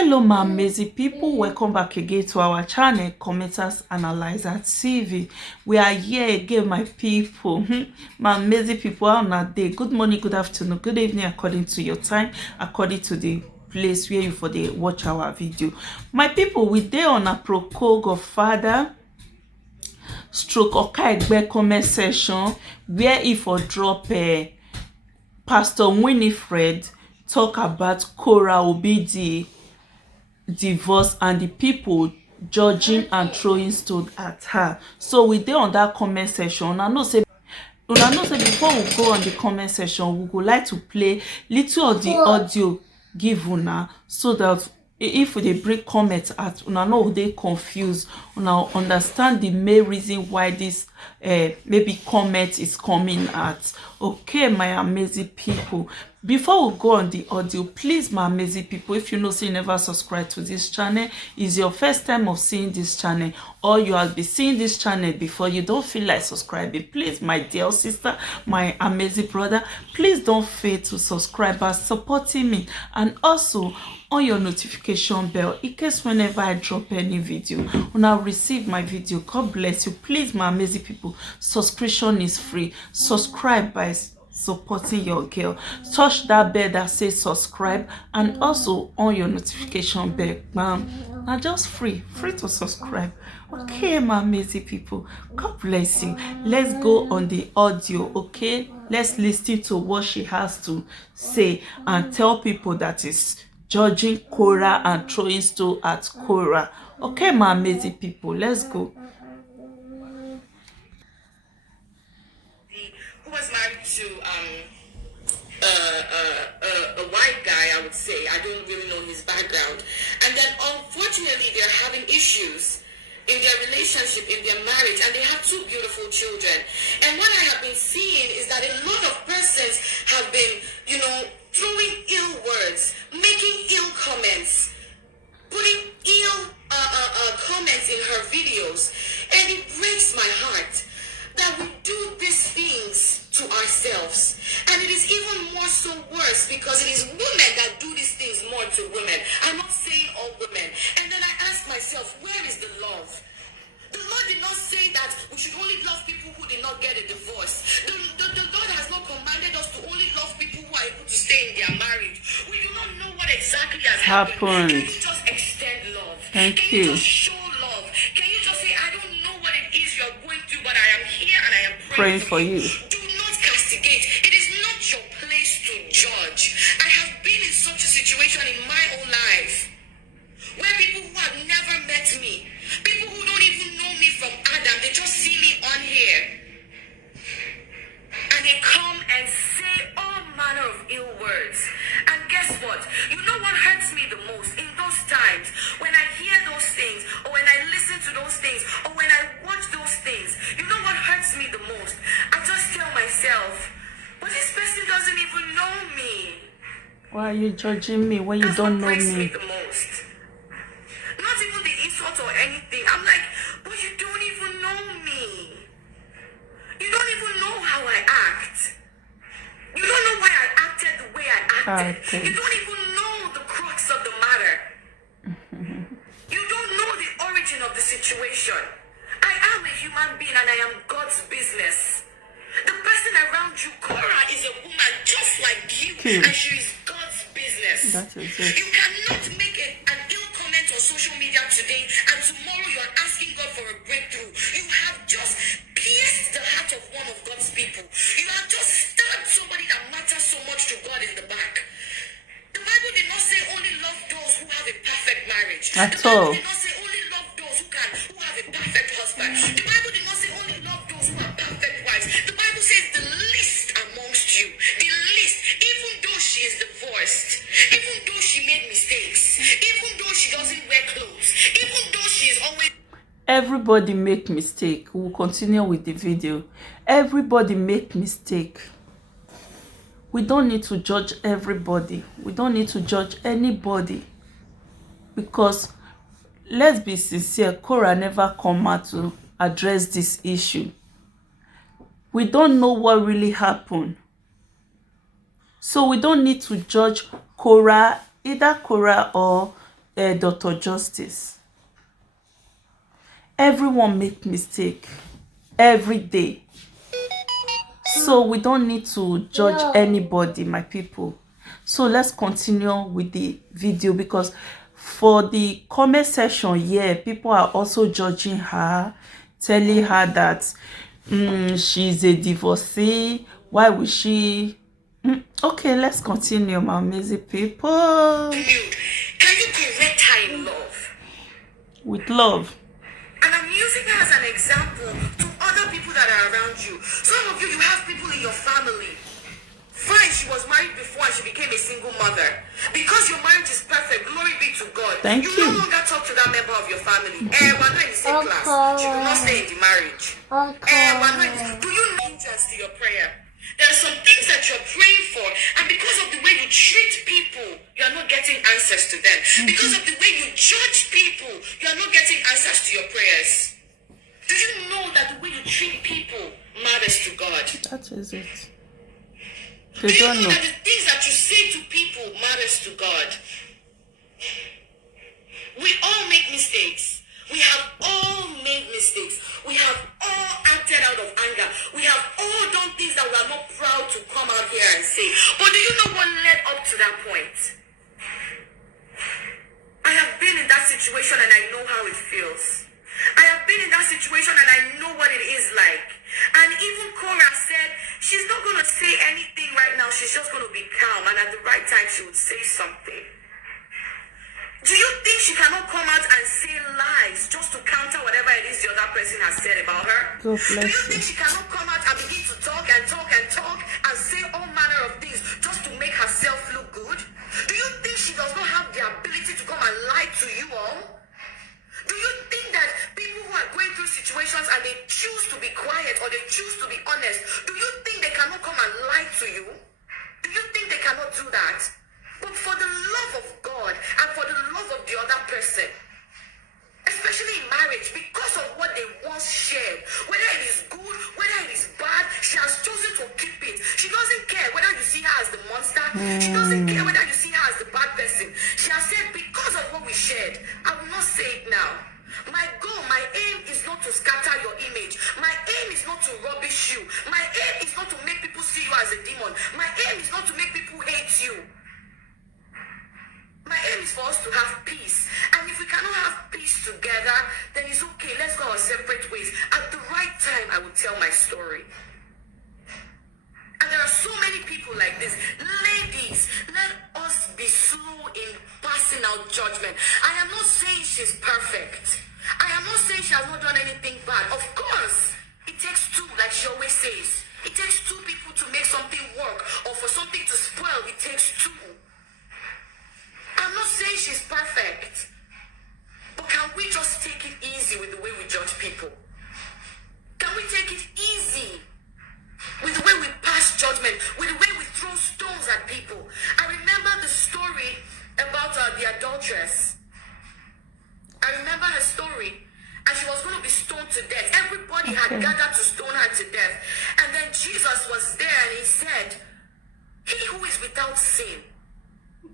Hello my amazing people, welcome back again to our channel Commenters Analyzer TV. We are here again, my people. My amazing people, on a day. Good morning, good afternoon, good evening, according to your time, according to the place where you for the watch our video. My people, we there on a Aproko Godfather stroke Oka Egbe comment section where if for drop Pastor Winifred talk about Korra Obidi divorce and the people judging and throwing stone at her. So we dey on that comment section. Una know say before we go on the comment section, we go like to play little of the audio give una so that if they bring comments at una know they confused, una understand the main reason why this maybe comment is coming at. Okay, my amazing people, before we go on the audio, please my amazing people, if you know say you never subscribe to this channel, is your first time of seeing this channel, or you have been seeing this channel before, you don't feel like subscribing, please my dear sister, my amazing brother, please don't fail to subscribe by supporting me, and also on your notification bell in case whenever I drop any video una receive my video. God bless you. Please my amazing people, subscription is free. Subscribe by supporting your girl. Touch that bell that says subscribe, and also on your notification bell. Now just free to subscribe. Okay, my amazing people, God bless you. Let's go on the audio. Okay, let's listen to what she has to say and tell people that is judging Korra and throwing stone at Korra. Okay, my amazing people, let's go. Who was married to a white guy, I would say. I don't really know his background. And then unfortunately they're having issues in their relationship, in their marriage, and they have two beautiful children. And what I have been seeing is that a lot of persons have been, throwing ill words, making ill comments, putting ill comments in her videos. And it breaks my heart that we do these things to ourselves. And it is even more so worse because it is women that do these things more to women. I'm not saying all women. And then I ask myself, where is the love? The Lord did not say that we should only love people who did not get a divorce. The Lord has not commanded us to only love people who are able to stay in their marriage. We do not know what exactly has happened. Can you just extend love? Thank Can you just show love? Can you just say, I don't know what it is you're going through, but I am here and I am praying for you. Do not castigate. It is not your place to judge. I have been in such a situation in my own life where people who have never met me, people who don't even know me from Adam, they just see me on here and they come and say all manner of ill words. And guess what? You know what hurts me the most in those times when I hear those things, or when I listen to those things, or when I watch those things? You know what hurts me the most? I just tell myself, but this person doesn't even know me. Why are you judging me when you don't know me? The most. Not even the insult or anything. I'm like, but you don't even know me. You don't even know how I act. You don't know why I acted the way I acted. You don't even know the crux of the matter. You don't know the origin of the situation. I am a human being and I am God's business. The person around you, Korra, is a woman just like you, and she is God's business. That is it. You cannot make an ill comment on social media today and tomorrow you are asking God for a breakthrough. You have just pierced the heart of one of God's people. You have just stabbed somebody that matters so much to God in the back. The Bible did not say only love those who have a perfect marriage. At The Bible all. did not say only love those who have a perfect husband. The Bible did not say only love those who have perfect wives. The Bible says the least amongst you, the least, even though she is divorced, even though she made mistakes, even though she doesn't wear clothes, even though she is always... Everybody make mistake. We'll continue with the video. Everybody make mistake. We don't need to judge everybody. We don't need to judge anybody. Because let's be sincere, Korra never come out to address this issue. We don't know what really happened. So we don't need to judge Korra, either Korra or Dr. Justice. Everyone make mistake every day. So we don't need to judge anybody, my people. So let's continue with the video, because for the comment section here, people are also judging her, telling her that she's a divorcee. Why would she? Okay, let's continue, my amazing people. Can you correct her in love? With love. And I'm using her as an example to other people that are around you. Some of you, you have people in your family. Fine, she was married before and she became a single mother. Because your marriage is perfect, glory be to God. Thank you. You no longer talk to that member of your family. We're not in the same class. She could not stay in the marriage. We're not in the... Do you know hindrance to your prayer? There are some things that you're praying for, and because of the way you treat people, you are not getting answers to them. Because of the way you judge people, you are not getting answers to your prayers. Do you know that the way you treat people matters to God? That is it. Do you know that the things that you say to people matters to God? We all make mistakes. We have all made mistakes. We have all acted out of anger. We have all done things that we are not proud to come out here and say. But do you know what led up to that point? I have been in that situation and I know how it feels. I have been in that situation and I know what it is like. And even Cora said she's not going to say anything right now. She's just going to be calm. And at the right time, she would say something. Do you think she cannot come out and say lies just to counter whatever it is the other person has said about her? God bless Do you you. think she cannot come out and begin to talk and talk and talk and say all manner of things just to make herself look good? Do you think she does not have the ability to come and lie to you all? Do you think that people who are going through situations and they choose to be quiet or they choose to be honest, do you think they cannot come and lie to you? Do you think they cannot do that? But for the love of God and for the love of the other person, especially in marriage, because of what they once shared, whether it is good, whether it is bad, she has chosen to keep it. She doesn't care whether you see her as the monster. She doesn't care whether you see her as the bad person. She has said, because of what we shared, I will not say it now. My goal, my aim is not to scatter your image. My aim is not to rubbish you. My aim is not to make people see you as a demon. My aim is not to make people hate you. My aim is for us to have peace. And if we cannot have peace together, then it's okay. Let's go our separate ways. At the right time, I will tell my story. And there are so many people like this. Ladies, let us be slow in passing out judgment. I am not saying she's perfect. I am not saying she has not done anything bad. Of course, it takes two, like she always says. It takes two people to make something work, or for something to spoil, it takes two. I'm not saying she's perfect, but can we just take it easy with the way we judge people? Can we take it easy with the way we pass judgment, with the way we throw stones at people? I remember the story about the adulteress. I remember her story, and she was going to be stoned to death. Everybody had gathered to stone her to death. And then Jesus was there, and he said, "He who is without sin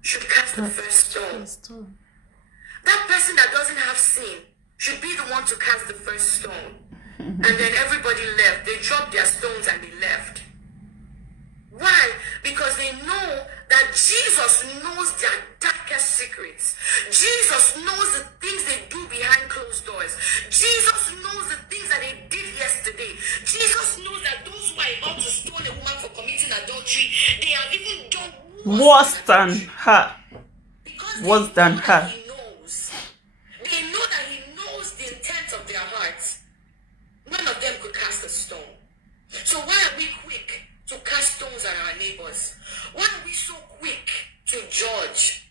should cast the first stone." That person that doesn't have sin should be the one to cast the first stone. And then everybody left. They dropped their stones and they left. Why? Because they know that Jesus knows their darkest secrets. Jesus knows the things they do behind closed doors. Jesus knows the things that they did yesterday. Jesus knows that those who are about to stone a woman for committing adultery, they have even done worse than her. Worse than her. He knows. They know that he knows the intent of their hearts. None of them could cast a stone. So why are we quick to cast stones at our neighbors? Why are we so quick to judge?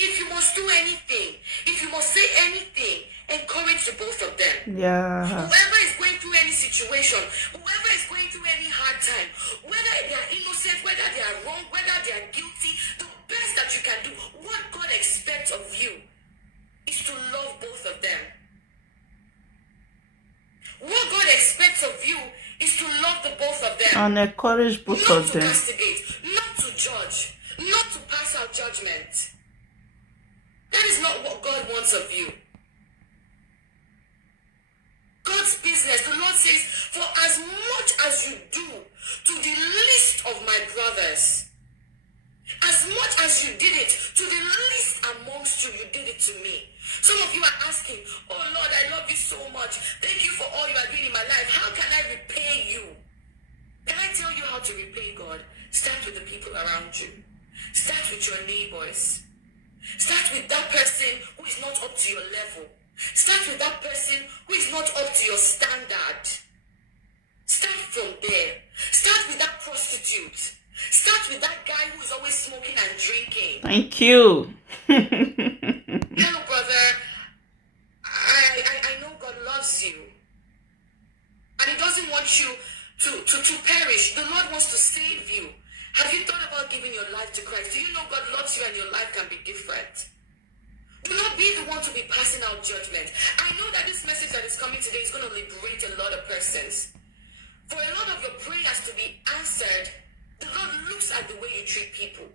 If you must do anything, if you must say anything, encourage the both of them. Yeah. Whoever is going through any situation, whoever is going through any hard time, whether they are innocent, whether they are wrong, whether they are guilty, the best that you can do, what God expects of you, is to love both of them. What God expects of you is to love the both of them. And encourage both not of them. Not to castigate, not to judge, not to pass out judgment. wants of you. God's business, the Lord says, for as much as you do to the least of my brothers, as much as you did it to the least amongst you, you did it to me. Some of you are asking, oh Lord, I love you so much. Thank you for all you are doing in my life. How can I repay you? Can I tell you how to repay God? Start with the people around you. Start with your neighbors. Start with that person who is not up to your level. Start with that person who is not up to your standard. Start from there. Start with that prostitute. Start with that guy who is always smoking and drinking. Thank you. Hello, brother. I know God loves you. And he doesn't want you to perish. The Lord wants to save you. Have you thought about giving your life to Christ? Do you know God loves you and your life can be different? Do not be the one to be passing out judgment. I know that this message that is coming today is going to liberate a lot of persons. For a lot of your prayers to be answered, the Lord looks at the way you treat people.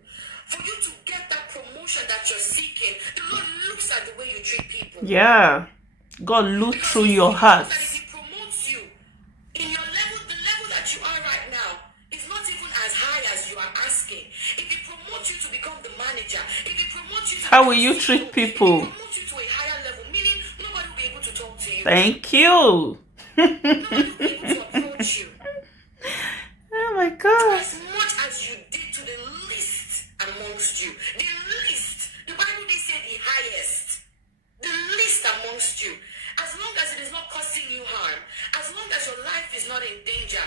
For you to get that promotion that you're seeking, the Lord looks at the way you treat people. Yeah. God look Because through He your knows heart. that if He promotes you in your level, the level that you are right now is not even as high as you are asking. If He promotes you to become the manager, if He promotes you to How will become you CEO, treat if people? He promotes you to a higher level, meaning nobody will be able to talk to you. Thank you. Nobody will be able to approach you. Oh my God. As much as you did to the least amongst you, the least, the Bible didn't say the highest, the least amongst you, as long as it is not causing you harm, as long as your life is not in danger,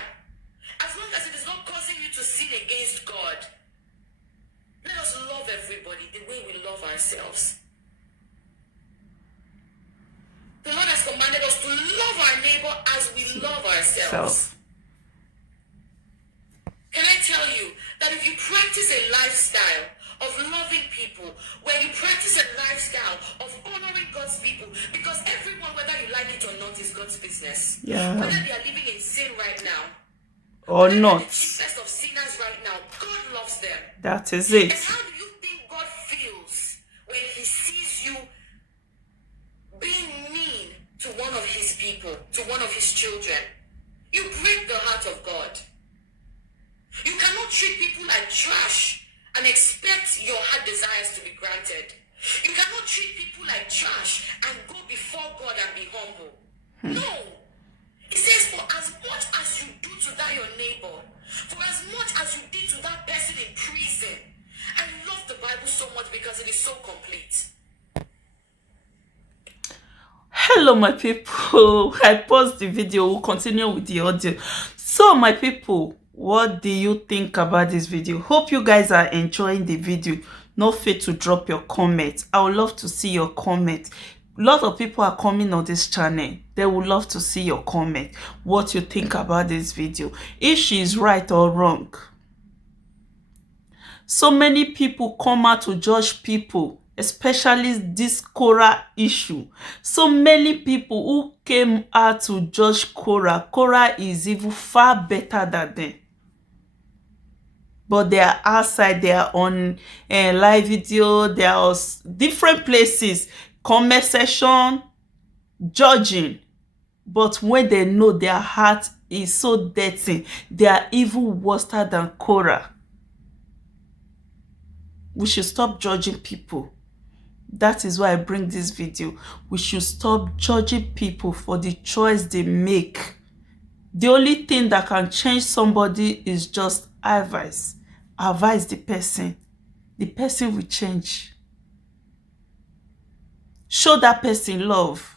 as long as it is not causing you to sin against God, let us love everybody the way we love ourselves. The Lord has commanded us to love our neighbor as we love ourselves. Self. Can I tell you that if you practice a lifestyle of loving people, where you practice a lifestyle of honoring God's people, because everyone, whether you like it or not, is God's business. Yeah. Whether they are living in sin right now, Or whether they're not. the chiefest of sinners right now, God loves them. That is And it. how do you think God feels when He sees you being mean to one of His people, to one of His children? You break the heart of God. You cannot treat people like trash and expect your heart desires to be granted. You cannot treat people like trash and go before God and be humble. No. It says, for as much as you do to that your neighbor, for as much as you did to that person in prison. I love the Bible so much because it is so complete. Hello, my people. I paused the video. We'll continue with the audio. So, my people, what do you think about this video? Hope you guys are enjoying the video. Not fail to drop your comments. I would love to see your comment. A lot of people are coming on this channel. They would love to see your comment. What you think about this video. If she is right or wrong. So many people come out to judge people, especially this Korah issue. So many people who came out to judge Korah. Korah is even far better than them. But they are outside, they are on live video, they are on different places, comment section, judging. But when they know their heart is so dirty, they are even worse than Korah. We should stop judging people. That is why I bring this video. We should stop judging people for the choice they make. The only thing that can change somebody is just advice. Advise the person. The person will change. Show that person love.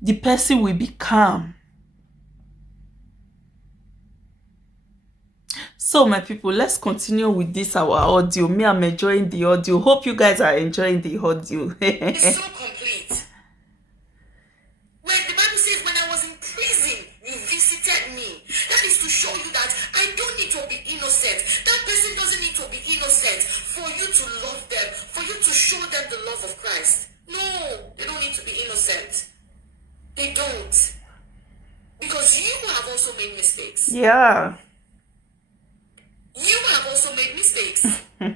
The person will be calm. So, my people, let's continue with this, our audio. Me, I'm enjoying the audio. Hope you guys are enjoying the audio. It's so complete. When the Bible says, when I was in prison, you visited me. That is to show you that I don't need to be innocent. That person doesn't need to be innocent for you to love them, for you to show them the love of Christ. No, they don't need to be innocent. They don't. Because you have also made mistakes. Yeah. You have also made mistakes. So there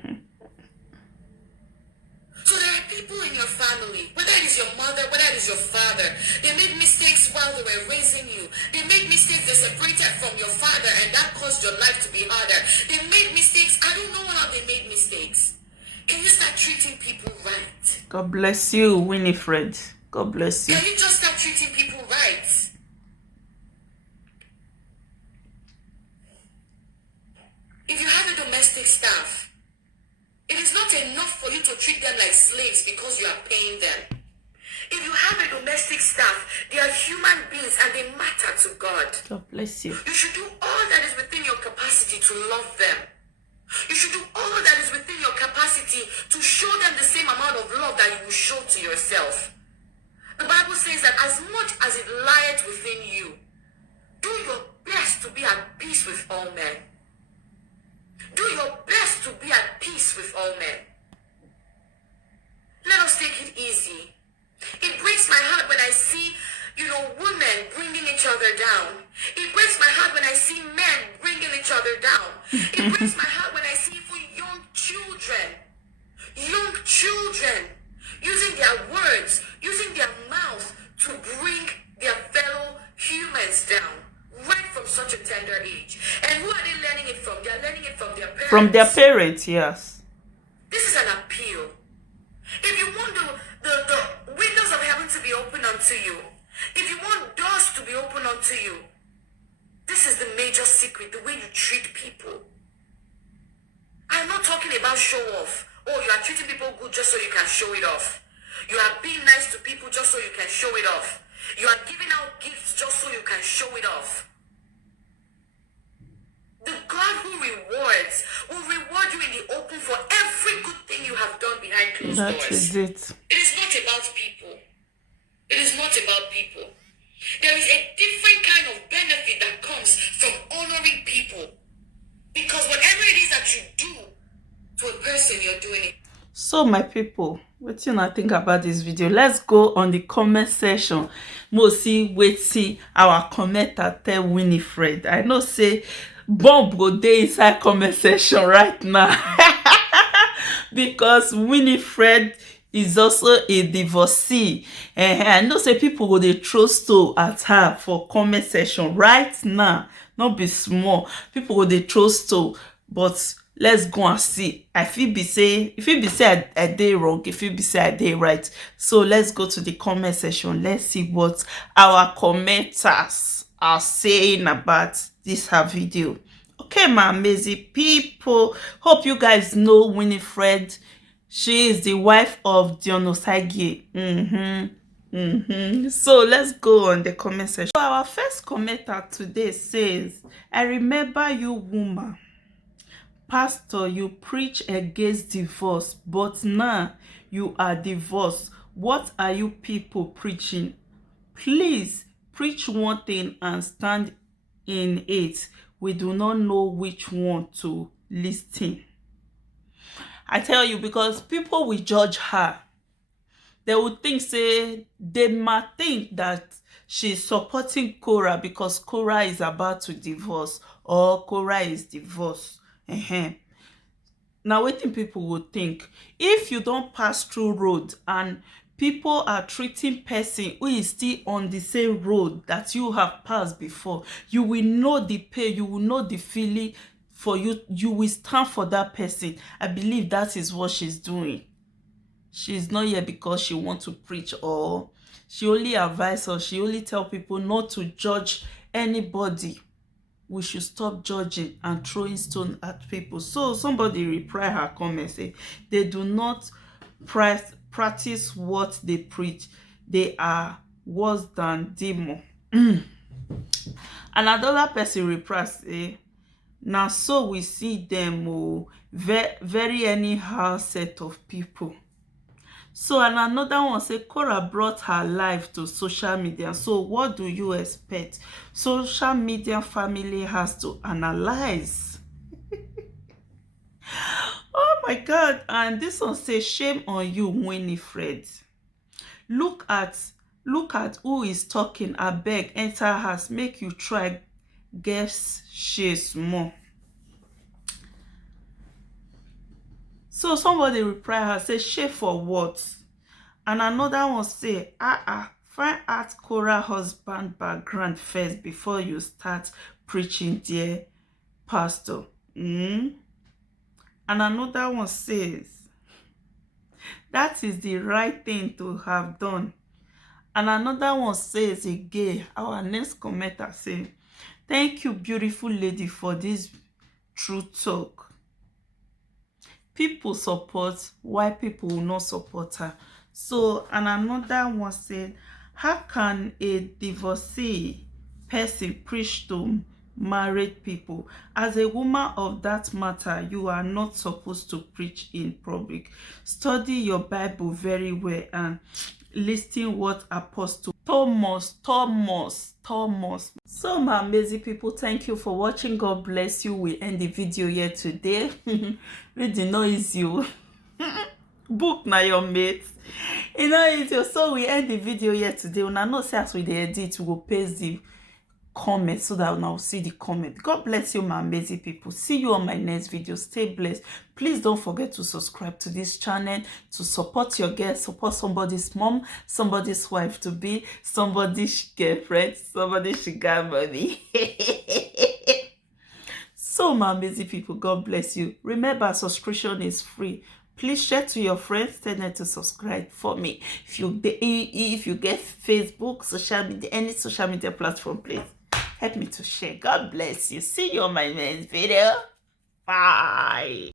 are people in your your family, whether it is your mother, whether it is your father, they made mistakes while they were raising you. They made mistakes, they separated from your father, and that caused your life to be harder. They made mistakes. I don't know how they made mistakes. Can you start treating people right? God bless you, Winifred. God bless you. Can you just start treating people right? If you have a domestic staff, it is not enough for you to treat them like slaves because you are paying them. If you have a domestic staff, they are human beings and they matter to God. God bless you. You should do all that is within your capacity to love them. You should do all that is within your capacity to show them the same amount of love that you will show to yourself. The Bible says that as much as it lieth within you, do your best to be at peace with all men. Do your best to be at peace with all men. Let us take it easy. It breaks my heart when I see, women bringing each other down. It breaks my heart when I see men bringing each other down. It breaks my heart when I see even young children using their words, using their mouth to bring their fellow humans down. Right from such a tender age. And who are they learning it from? They are learning it from their parents. From their parents, yes. This is an appeal. If you want the windows of heaven to be open unto you, if you want doors to be open unto you, this is the major secret, the way you treat people. I'm not talking about show off. Oh, you are treating people good just so you can show it off. You are being nice to people just so you can show it off. You are giving out gifts just so you can show it off. The God who rewards will reward you in the open for every good thing you have done behind closed doors. That is it. It is not about people. It is not about people. There is a different kind of benefit that comes from honoring people. Because whatever it is that you do to a person, you're doing it. So my people, what you think about this video? Let's go on the comment section. Mosi wetin our commenter tell Winifred. I know say bomb go dey inside comment section right now. Because Winifred is also a divorcee. I know say people go dey throw stone at her for comment section right now. Not be small. People go dey throw stone, but let's go and see. If it be say I did wrong, if it be say I did right. So let's go to the comment section. Let's see what our commenters are saying about this her video. Okay, my amazing people. Hope you guys know Winifred. She is the wife of Dion Osage. So let's go on the comment section. So our first commenter today says, I remember you, woman. Pastor, you preach against divorce, but now you are divorced. What are you people preaching? Please preach one thing and stand in it. We do not know which one to listen. I tell you, because people will judge her. They would think, say, they might think that she's supporting Korah because Korah is about to divorce or Korah is divorced. Now wetin people would think, if you don't pass through road and people are treating person who is still on the same road that you have passed before, you will know the pain, you will know the feeling. For you will stand for that person. I believe that is what she's doing. She's not here because she wants to preach, or she only advises us, she only tell people not to judge anybody. We should stop judging and throwing stone at people. So somebody reply her comment, say they do not practice what they preach. They are worse than demon. And another person reply, say, now so we see them very anyhow set of people. So and another one say Korah brought her life to social media. So what do you expect? Social media family has to analyze. Oh my God. And this one says, shame on you, Winifred. Look at who is talking. I beg, enter house, make you try guess she's more. So somebody reply her, say, shame for what? And another one say, find out Korah husband background first before you start preaching, dear pastor. And another one says, that is the right thing to have done. And another one says again, our next commenter say, thank you, beautiful lady, for this true talk. People support, why people will not support her. So, and another one said, how can a divorcee person preach to married people? As a woman of that matter, you are not supposed to preach in public. Study your Bible very well and listen what Apostle Thomas. So my amazing people, thank you for watching. God bless you. We end the video here today. Reading no easy. Book na your mate. You know it. So we end the video here today. Una know say as we dey edit, we go paste the comment so that now see the comment. God bless you, my amazing people. See you on my next video. Stay blessed. Please don't forget to subscribe to this channel to support your girl, support somebody's mom, somebody's wife to be, somebody's girlfriend, somebody's sugar money. So my amazing people, God bless you. Remember, subscription is free. Please share to your friends. Tell them to subscribe for me. If you get Facebook, social media, any social media platform, please help me to share. God bless you. See you on my next video. Bye.